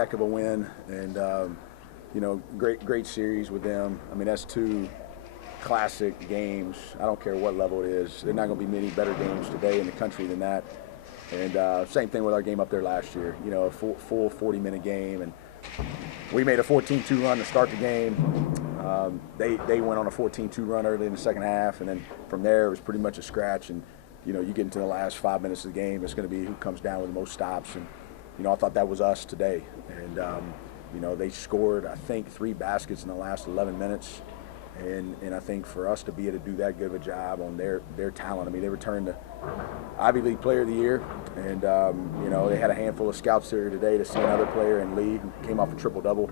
heck of a win, and great series with them. I mean, that's two classic games. I don't care what level it is. There's not going to be many better games today in the country than that. And same thing with our game up there last year. A full 40-minute game, and we made a 14-2 run to start the game. They went on a 14-2 run early in the second half, and then from there it was pretty much a scratch. And you get into the last 5 minutes of the game, it's going to be who comes down with the most stops. And I thought that was us today. And they scored, I think, 3 baskets in the last 11 minutes. And I think for us to be able to do that good of a job on their talent, I mean, they returned the Ivy League Player of the Year, and they had a handful of scouts here today to see another player in Lee who came off a triple-double,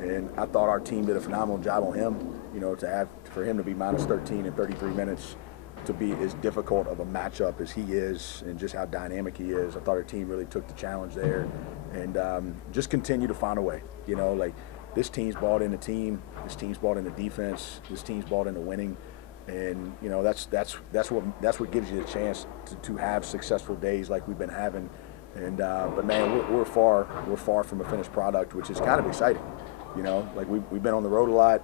and I thought our team did a phenomenal job on him. For him to be minus 13 in 33 minutes, to be as difficult of a matchup as he is, and just how dynamic he is. I thought our team really took the challenge there, and just continue to find a way. This team's bought into team. This team's bought into defense. This team's bought into winning, and that's what gives you the chance to have successful days like we've been having. And but man, we're far from a finished product, which is kind of exciting. We've been on the road a lot.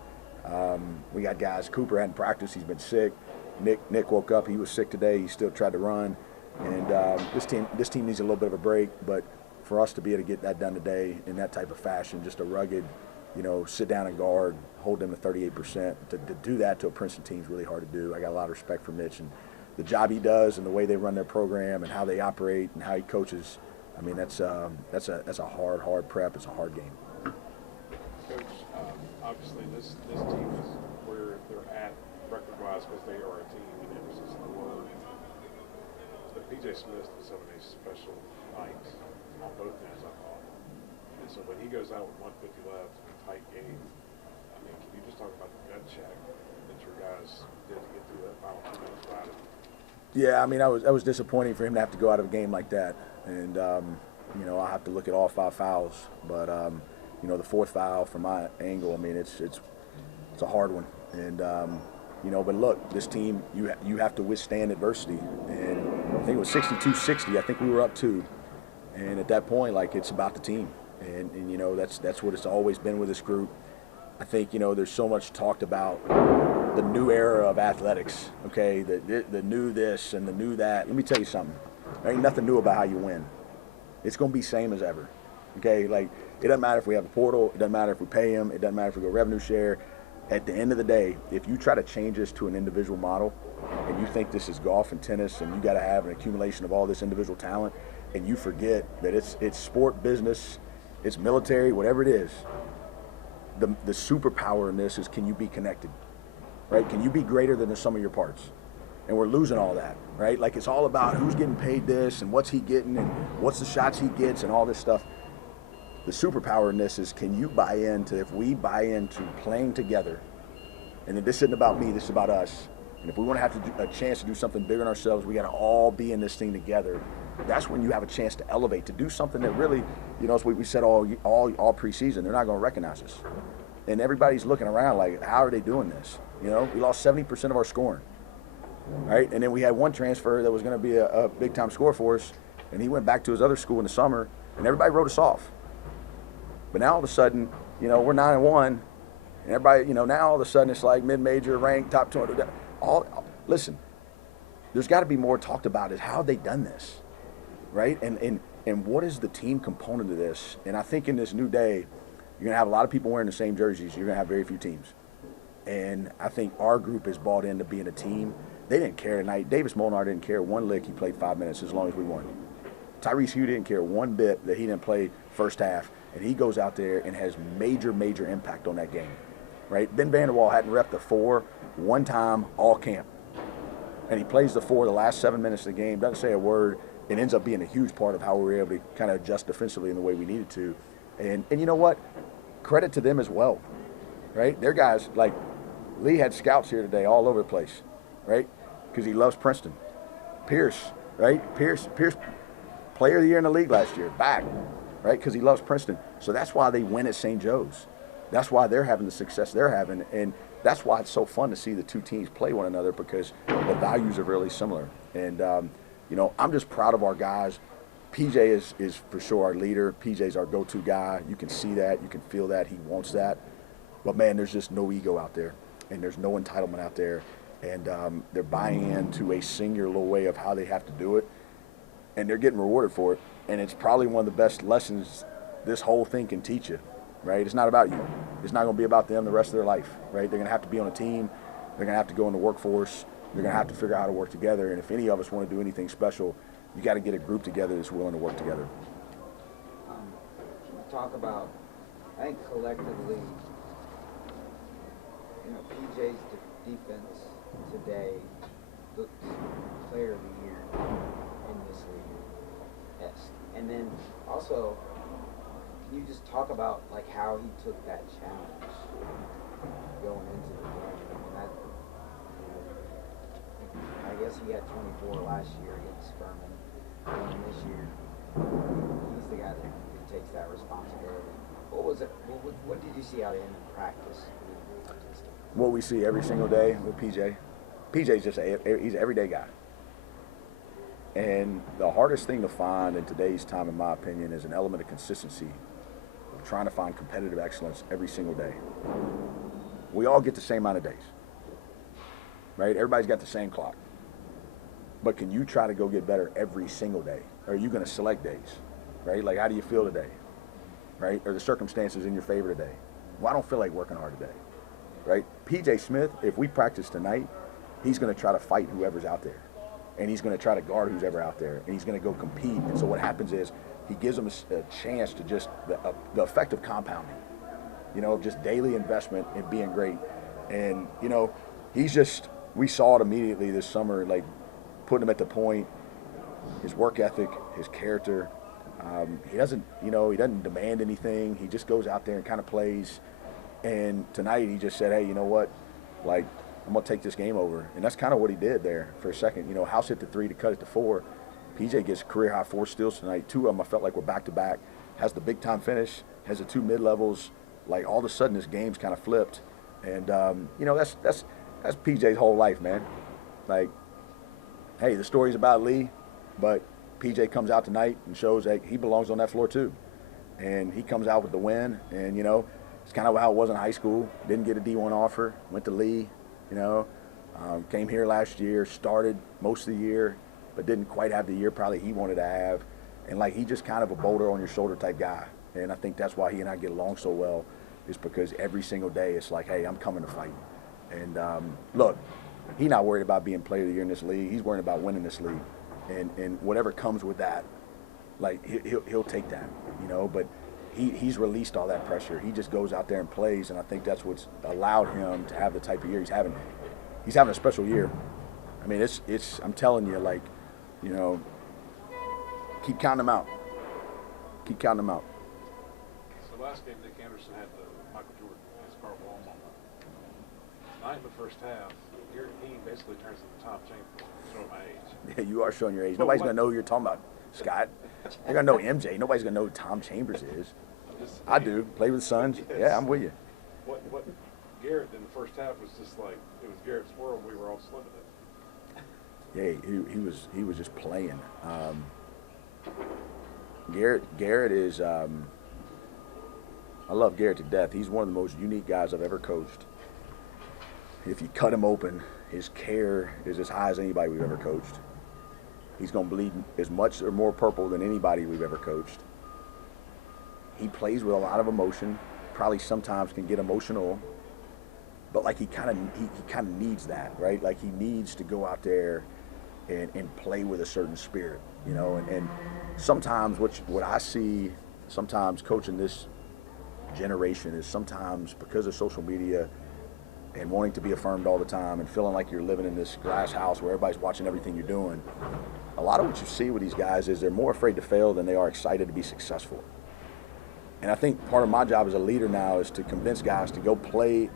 We got guys. Cooper hadn't practiced. He's been sick. Nick woke up. He was sick today. He still tried to run, and this team needs a little bit of a break. But for us to be able to get that done today in that type of fashion, just a rugged, sit down and guard, hold them to 38%. To do that to a Princeton team is really hard to do. I got a lot of respect for Mitch and the job he does and the way they run their program and how they operate and how he coaches. I mean, that's a hard prep. It's a hard game. Coach, obviously this team is where they're at record-wise because they are a team and emphasis on the word. But P.J. Smith did some of these special nights on both ends, I thought. And so when he goes out with 150 left in a tight game, I mean, can you just talk about the gut check that your guys did to get through that final 2 minutes without him? Yeah, I mean, I was disappointing for him to have to go out of a game like that. And, I'll have to look at all 5 fouls. But, the 4th foul from my angle, I mean, it's a hard one. And, but look, this team, you have to withstand adversity. And I think it was 62-60. I think we were up 2. And at that point, it's about the team. And that's what it's always been with this group. I think, there's so much talked about the new era of athletics, okay, the new this and the new that. Let me tell you something. There ain't nothing new about how you win. It's going to be same as ever, okay? It doesn't matter if we have a portal. It doesn't matter if we pay them. It doesn't matter if we go revenue share. At the end of the day, if you try to change this to an individual model and you think this is golf and tennis and you got to have an accumulation of all this individual talent and you forget that it's sport, business, it's military, whatever it is, the superpower in this is, can you be connected, right? Can you be greater than the sum of your parts? And we're losing all that, right? It's all about who's getting paid this and what's he getting and what's the shots he gets and all this stuff. The superpower in this is, can you buy into, if we buy into playing together, and this isn't about me, this is about us, and if we want to have a chance to do something bigger than ourselves, we got to all be in this thing together. That's when you have a chance to elevate, to do something that really, as we said all preseason, they're not going to recognize us. And everybody's looking around how are they doing this? We lost 70% of our scoring, right? And then we had one transfer that was going to be a big-time scorer for us, and he went back to his other school in the summer, and everybody wrote us off. But now all of a sudden, we're 9-1, and everybody, now all of a sudden it's mid-major, ranked, top 200. Listen, there's got to be more talked about is how they done this, right? And what is the team component of this? And I think in this new day, you're going to have a lot of people wearing the same jerseys. You're going to have very few teams. And I think our group is bought into being a team. They didn't care tonight. Davis Molnar didn't care one lick. He played 5 minutes as long as we won. Tyrese Hugh didn't care one bit that he didn't play first half. And he goes out there and has major impact on that game, right? Ben Vanderwall hadn't repped the 4 one time all camp. And he plays the 4 the last 7 minutes of the game, doesn't say a word. It ends up being a huge part of how we were able to kind of adjust defensively in the way we needed to. And you know what? Credit to them as well, right? Their guys, Lee had scouts here today all over the place, right? Because he loves Princeton. Pierce, right? Pierce, player of the year in the league last year, back, right? Because he loves Princeton. So that's why they win at St. Joe's. That's why they're having the success they're having. And that's why it's so fun to see the two teams play one another, because the values are really similar. And, I'm just proud of our guys. PJ is for sure our leader. PJ's our go-to guy. You can see that. You can feel that. He wants that. But, man, there's just no ego out there, and there's no entitlement out there. And they're buying into a singular way of how they have to do it, and they're getting rewarded for it. And it's probably one of the best lessons this whole thing can teach you, right? It's not about you. It's not going to be about them the rest of their life, right? They're going to have to be on a team. They're going to have to go in the workforce. They're going to have to figure out how to work together. And if any of us want to do anything special, you got to get a group together that's willing to work together. Can you talk about, I think collectively, PJ's defense today looks player of the year in this league. And then also, can you just talk about like how he took that challenge going into the game? I guess he had 24 last year against Furman, and this year he's the guy that takes that responsibility. What was it? What did you see out of him in practice? What we see every single day with PJ. PJ's just he's an everyday guy. And the hardest thing to find in today's time, in my opinion, is an element of consistency, of trying to find competitive excellence every single day. We all get the same amount of days, right? Everybody's got the same clock. But can you try to go get better every single day? Or are you going to select days, right? Like, how do you feel today, right? Are the circumstances in your favor today? Well, I don't feel like working hard today, right? PJ Smith, if we practice tonight, he's going to try to fight whoever's out there. And he's going to try to guard who's ever out there. And he's going to go compete. And so what happens is he gives them a chance to just, the effect of compounding, just daily investment in being great. And, he's just, we saw it immediately this summer, like putting him at the point, his work ethic, his character. He doesn't demand anything. He just goes out there and kind of plays. And tonight he just said, hey, you know what? Like, I'm going to take this game over. And that's kind of what he did there for a second. House hit the 3 to cut it to 4. PJ gets career-high 4 steals tonight. 2 of them I felt like were back-to-back. Has the big-time finish, has the 2 mid-levels. Like, all of a sudden this game's kind of flipped. And, that's PJ's whole life, man. Like, hey, the story's about Lee, but PJ comes out tonight and shows that he belongs on that floor too. And he comes out with the win. And, it's kind of how it was in high school. Didn't get a D1 offer, went to Lee. Came here last year, started most of the year, but didn't quite have the year probably he wanted to have. And like, he's just kind of a boulder on your shoulder type guy. And I think that's why he and I get along so well, is because every single day it's like, hey, I'm coming to fight. And look, he's not worried about being player of the year in this league. He's worried about winning this league. And whatever comes with that, like, he'll take that, but he's released all that pressure. He just goes out there and plays, and I think that's what's allowed him to have the type of year he's having. He's having a special year. I mean, it's I'm telling you, like, keep counting them out. Keep counting them out. So last game, Nick Anderson had the Michael Jordan as Carl Ball moment. Tonight in the first half, he basically turns into Tom Chambers, showing my age. Yeah, you are showing your age. Nobody's going to know who you're talking about, Scott. They're going to know MJ. Nobody's going to know who Tom Chambers is. I do. Play with the Suns. Yes. Yeah, I'm with you. What Garrett in the first half was just like, it was Garrett's world. We were all slimming it. Yeah, he was just playing. Garrett is, I love Garrett to death. He's one of the most unique guys I've ever coached. If you cut him open, his care is as high as anybody we've ever coached. He's going to bleed as much or more purple than anybody we've ever coached. He plays with a lot of emotion, probably sometimes can get emotional, but like he kind of needs that, right? Like, he needs to go out there and play with a certain spirit, and sometimes what I see sometimes coaching this generation is sometimes because of social media and wanting to be affirmed all the time and feeling like you're living in this glass house where everybody's watching everything you're doing. A lot of what you see with these guys is they're more afraid to fail than they are excited to be successful. And I think part of my job as a leader now is to convince guys to go play,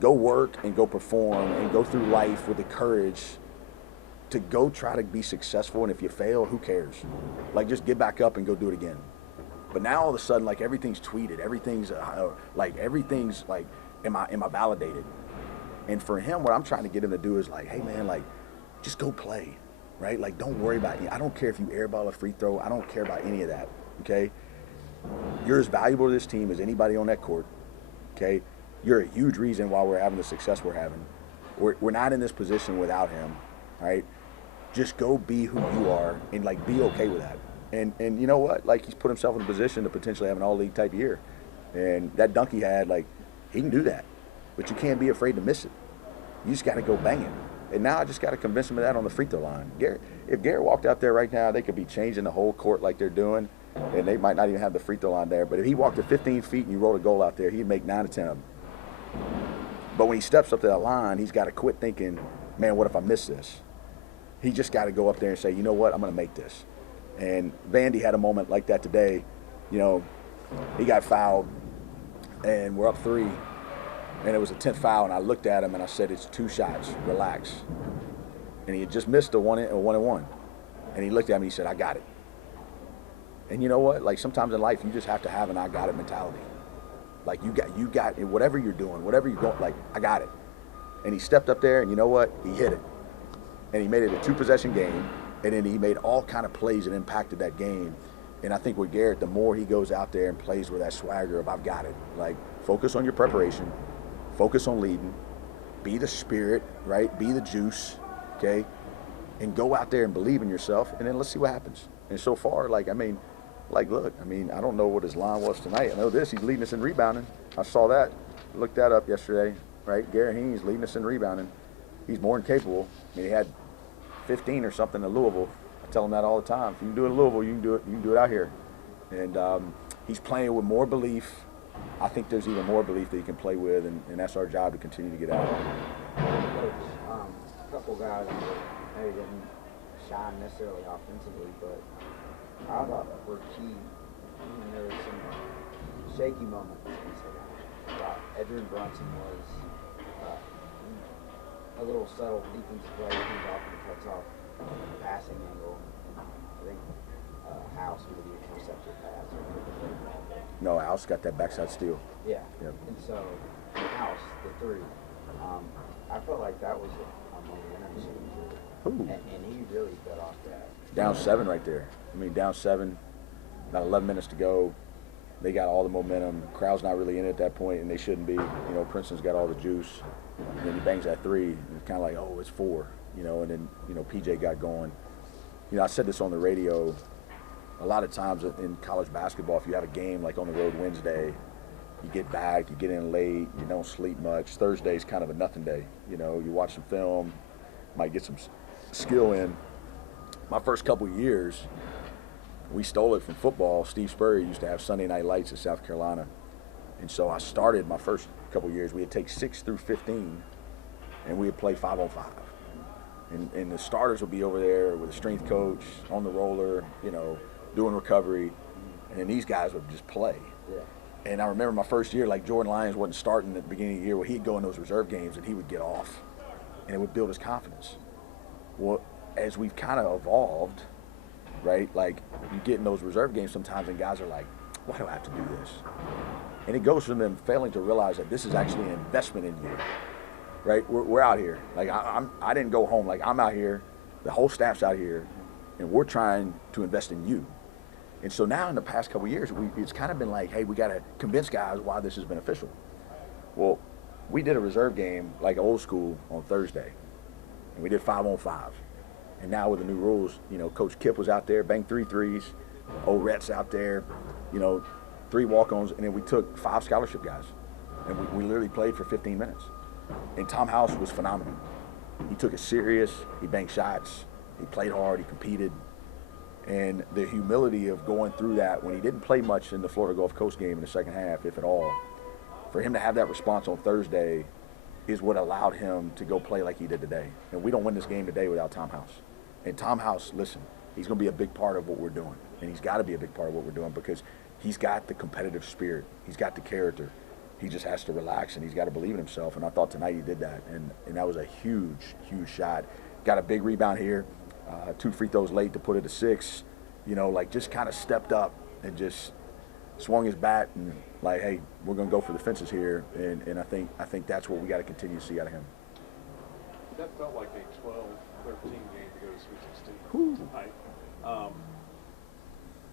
go work, and go perform, and go through life with the courage to go try to be successful. And if you fail, who cares? Like, just get back up and go do it again. But now all of a sudden, like, everything's tweeted, everything's like, am I validated? And for him, what I'm trying to get him to do is like, hey man, like, just go play. right? Like, don't worry about it. I don't care if you airball a free throw. I don't care about any of that, okay? You're as valuable to this team as anybody on that court, okay? You're a huge reason why we're having the success we're having. We're not in this position without him, right? Just go be who you are and, like, be okay with that. And you know what? Like, he's put himself in a position to potentially have an all-league type year. And that dunk he had, like, he can do that. But you can't be afraid to miss it. You just got to go bang it. And now I just got to convince him of that on the free throw line. If Garrett walked out there right now, they could be changing the whole court like they're doing, and they might not even have the free throw line there. But if he walked to 15 feet and you rolled a goal out there, he'd make 9 or 10 of them. But when he steps up to that line, he's got to quit thinking, man, what if I miss this? He just got to go up there and say, you know what, I'm going to make this. And Vandy had a moment like that today. You know, he got fouled, and we're up 3, and it was a 10th foul, and I looked at him and I said, it's 2 shots, relax. And he had just missed a 1-and-1. And he looked at me and he said, I got it. And you know what? Like, sometimes in life, you just have to have an I got it mentality. Like, you got whatever you're doing, whatever you're going, like, I got it. And he stepped up there, and you know what? He hit it. And he made it a 2-possession game, and then he made all kind of plays that impacted that game. And I think with Garrett, the more he goes out there and plays with that swagger of I've got it, like, focus on your preparation, focus on leading, be the spirit, right? Be the juice, okay? And go out there and believe in yourself, and then let's see what happens. And so far, like, I mean, like, look, I mean, I don't know what his line was tonight. I know this, he's leading us in rebounding. I saw that, looked that up yesterday, right? Garrett Haynes leading us in rebounding. He's more than capable. I mean, he had 15 or something in Louisville. I tell him that all the time. If you can do it in Louisville, you can do it out here. And he's playing with more belief. I think there's even more belief that he can play with, and that's our job to continue to get out. Coach, a couple guys that maybe didn't shine necessarily offensively, but I thought were key. There was some shaky moments in the second half. Edrin Brunson was a little subtle defensive play. He was off and cuts off the passing angle. And I think House maybe intercepted pass or No, House got that backside steal. yeah. Yep. And so House, the 3, I felt like that was a momentum changer. And he really fed off that. Down 7 right there. I mean, down 7, about 11 minutes to go. They got all the momentum. Crowd's not really in it at that point, and they shouldn't be. You know, Princeton's got all the juice. And then he bangs that 3, and it's kind of like, oh, it's 4. You know, and then, you know, PJ got going. You know, I said this on the radio. A lot of times in college basketball, if you have a game like on the road Wednesday, you get back, you get in late, you don't sleep much. Thursday's kind of a nothing day. You know, you watch some film, might get some skill in. My first couple of years, we stole it from football. Steve Spurrier used to have Sunday night lights in South Carolina. And so I started my first couple of years. We'd take 6 through 15, and we'd play 5-on-5. And the starters would be over there with a strength coach, on the roller, you know, doing recovery. And then these guys would just play. Yeah. And I remember my first year, like Jordan Lyons wasn't starting at the beginning of the year. Well, he'd go in those reserve games, and he would get off. And it would build his confidence. Well, as we've kind of evolved, right, like you get in those reserve games sometimes and guys are like, why do I have to do this? And it goes from them failing to realize that this is actually an investment in you, right? We're out here. Like I didn't go home. Like I'm out here, the whole staff's out here, and we're trying to invest in you. And so now in the past couple of years, it's kind of been like, hey, we got to convince guys why this is beneficial. Well, we did a reserve game like old school on Thursday, and we did 5-on-5. And now with the new rules, you know, Coach Kip was out there, banged 3 threes, old Rhett's out there, you know, 3 walk-ons, and then we took 5 scholarship guys. And we literally played for 15 minutes. And Tom House was phenomenal. He took it serious, he banked shots, he played hard, he competed. And the humility of going through that when he didn't play much in the Florida Gulf Coast game in the second half, if at all, for him to have that response on Thursday is what allowed him to go play like he did today. And we don't win this game today without Tom House. And Tom House, listen, he's going to be a big part of what we're doing. And he's got to be a big part of what we're doing because he's got the competitive spirit. He's got the character. He just has to relax, and he's got to believe in himself. And I thought tonight he did that. And that was a huge, huge shot. Got a big rebound here. 2 free throws late to put it to 6. You know, like just kind of stepped up and just swung his bat and like, hey, we're going to go for the fences here. And I think that's what we got to continue to see out of him. That felt like a 12 13 game to go to Sweet 16 Whew. tonight.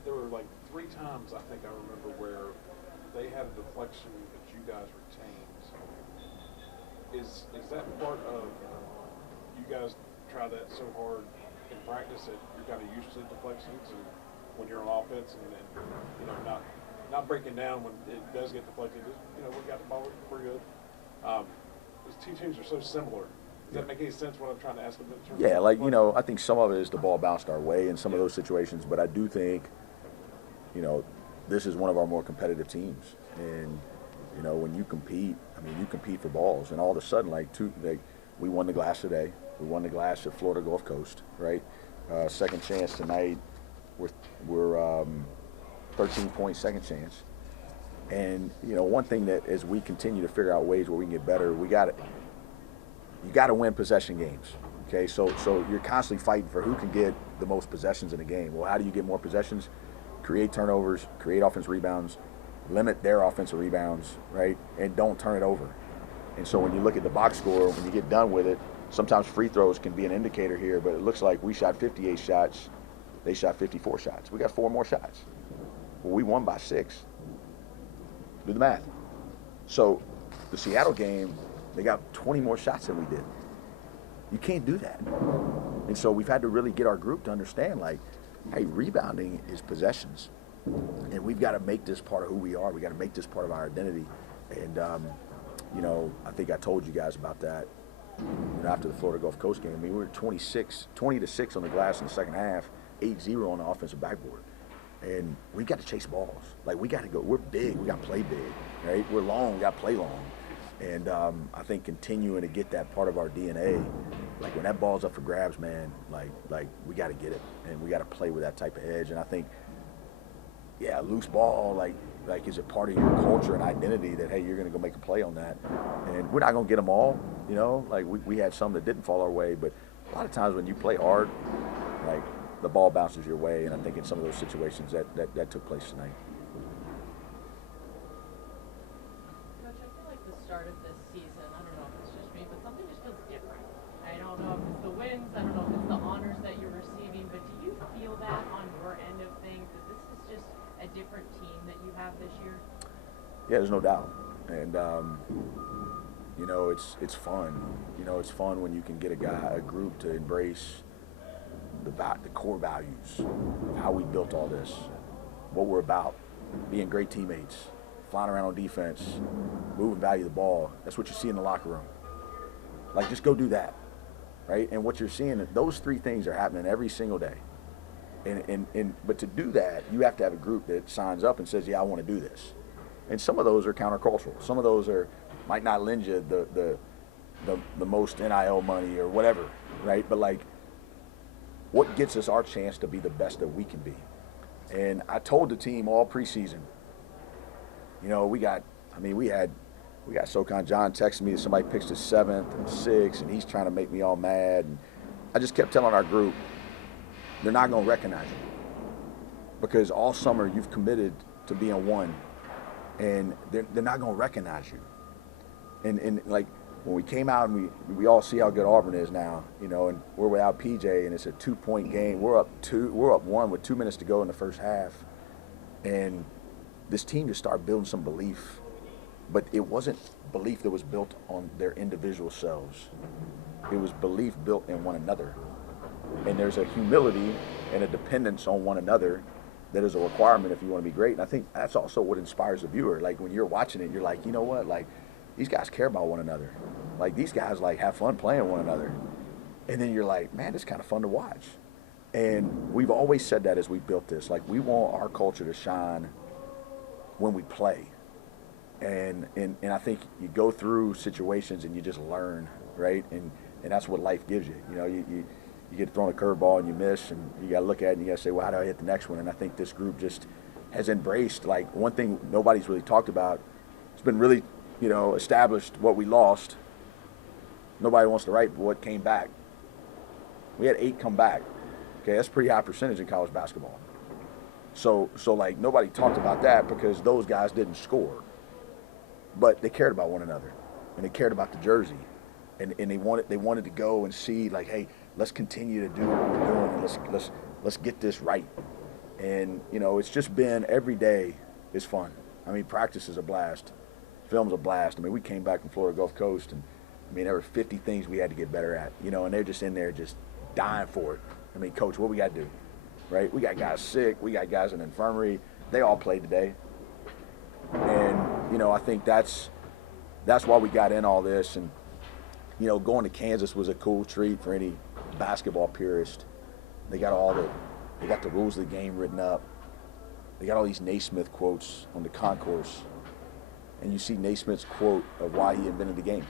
There were like 3 times I think I remember where they had a deflection that you guys retained. Is that part of you guys try that so hard in practice that you're kind of used to deflections and when you're on offense and you know not breaking down when it does get deflected? You know, we got the ball, we're good. These 2 teams are so similar. Does that make any sense what I'm trying to ask them in terms Yeah, of like, you know, I think some of it is the ball bounced our way in some of those situations, but I do think, you know, this is one of our more competitive teams. And, you know, when you compete, I mean, you compete for balls, and all of a sudden, we won the glass today. We won the glass at Florida Gulf Coast, right? Second chance tonight. We're 13-point second chance. And, you know, one thing that as we continue to figure out ways where we can get better, you got to win possession games. Okay, so you're constantly fighting for who can get the most possessions in a game. Well, how do you get more possessions? Create turnovers, create offensive rebounds, limit their offensive rebounds, right? And don't turn it over. And so when you look at the box score, when you get done with it, sometimes free throws can be an indicator here, but it looks like we shot 58 shots, they shot 54 shots. We got 4 more shots. Well, we won by 6. Do the math. So the Seattle game, they got 20 more shots than we did. You can't do that. And so we've had to really get our group to understand, like, hey, rebounding is possessions. And we've got to make this part of who we are. We got to make this part of our identity. And, you know, I think I told you guys about that, you know, after the Florida Gulf Coast game. I mean, we were 20-6 on the glass in the second half, 8-0 on the offensive backboard. And we got to chase balls. Like, we got to go. We're big. We got to play big, right? We're long. We got to play long. And I think continuing to get that part of our DNA, like when that ball's up for grabs, man, like we got to get it, and we got to play with that type of edge. And I think, yeah, loose ball, like is it part of your culture and identity that, hey, you're going to go make a play on that? And we're not going to get them all, you know. Like we had some that didn't fall our way, but a lot of times when you play hard, like the ball bounces your way. And I think in some of those situations that took place tonight. Start of this season, I don't know if it's just me, but something just feels different. I don't know if it's the wins, I don't know if it's the honors that you're receiving, but do you feel that on your end of things, that this is just a different team that you have this year? Yeah, there's no doubt. And, you know, it's fun. You know, it's fun when you can get a group to embrace the core values of how we built all this, what we're about, being great teammates, flying around on defense, moving value of the ball. That's what you see in the locker room. Like, just go do that, right? And what you're seeing, those 3 things are happening every single day. But to do that, you have to have a group that signs up and says, yeah, I want to do this. And some of those are countercultural. Some of those might not lend you the most NIL money or whatever, right? But like, what gets us our chance to be the best that we can be? And I told the team all preseason, you know, we had SoCon John texting me that somebody picks the 7th and 6th, and he's trying to make me all mad. And I just kept telling our group, they're not going to recognize you because all summer you've committed to being 1, and they're not going to recognize you. And like when we came out and we all see how good Auburn is now, you know, and we're without PJ, and it's a 2-point game. We're up 1 with 2 minutes to go in the first half, and this team just started building some belief, but it wasn't belief that was built on their individual selves. It was belief built in one another. And there's a humility and a dependence on one another that is a requirement if you want to be great. And I think that's also what inspires the viewer. Like when you're watching it, you're like, you know what? Like these guys care about one another. Like these guys like have fun playing one another. And then you're like, man, it's kind of fun to watch. And we've always said that as we built this. Like we want our culture to shine when we play. And I think you go through situations and you just learn, right? And that's what life gives you. You know, you get thrown a curveball and you miss, and you got to look at it and you got to say, well, how do I hit the next one? And I think this group just has embraced, like, one thing nobody's really talked about. It's been really, you know, established what we lost. Nobody wants to write what came back. We had 8 come back. Okay, that's a pretty high percentage in college basketball. So like nobody talked about that because those guys didn't score, but they cared about one another, and they cared about the jersey, and they wanted to go and see like, hey, let's continue to do what we're doing, and let's get this right. And you know, it's just been every day is fun. I mean, practice is a blast, film's a blast. I mean, we came back from Florida Gulf Coast, and I mean, there were 50 things we had to get better at, you know, and they're just in there just dying for it. I mean, coach, what we got to do, right? We got guys sick, we got guys in the infirmary. They all played today, and you know, I think that's why we got in all this. And you know, going to Kansas was a cool treat for any basketball purist. They got the rules of the game written up. They got all these Naismith quotes on the concourse, and you see Naismith's quote of why he invented the game.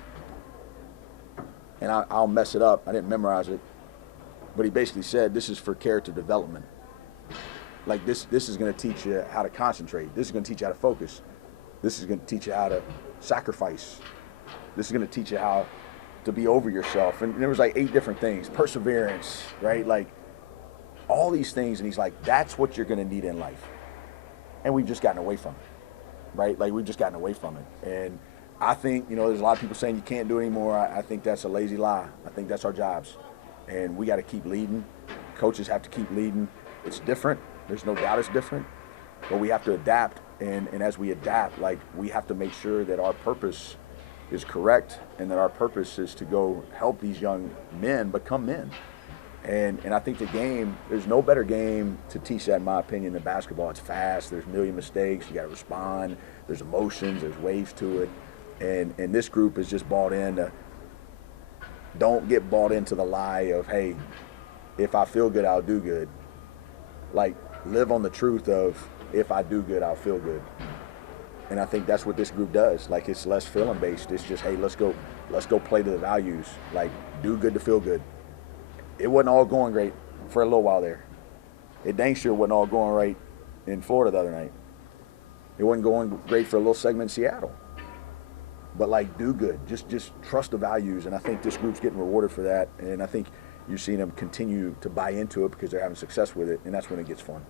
And I'll mess it up. I didn't memorize it, but he basically said this is for character development. Like this is going to teach you how to concentrate. This is going to teach you how to focus. This is going to teach you how to sacrifice. This is going to teach you how to be over yourself. And there was like 8 different things. Perseverance, right? Like all these things. And he's like, that's what you're going to need in life. And we've just gotten away from it, right? Like we've just gotten away from it. And I think, you know, there's a lot of people saying you can't do it anymore. I think that's a lazy lie. I think that's our jobs. And we got to keep leading. Coaches have to keep leading. It's different. There's no doubt it's different. But we have to adapt. And as we adapt, like we have to make sure that our purpose is correct and that our purpose is to go help these young men become men. And I think the game, there's no better game to teach that, in my opinion, than basketball. It's fast. There's a million mistakes. You got to respond. There's emotions. There's waves to it. And this group is just bought in to, don't get bought into the lie of, hey, if I feel good, I'll do good. Like, live on the truth of, if I do good, I'll feel good. And I think that's what this group does. Like, it's less feeling based. It's just, hey, let's go play to the values. Like, do good to feel good. It wasn't all going great for a little while there. It dang sure wasn't all going right in Florida the other night. It wasn't going great for a little segment in Seattle. But like, do good. Just trust the values. And I think this group's getting rewarded for that. And I think you're seeing them continue to buy into it because they're having success with it. And that's when it gets fun.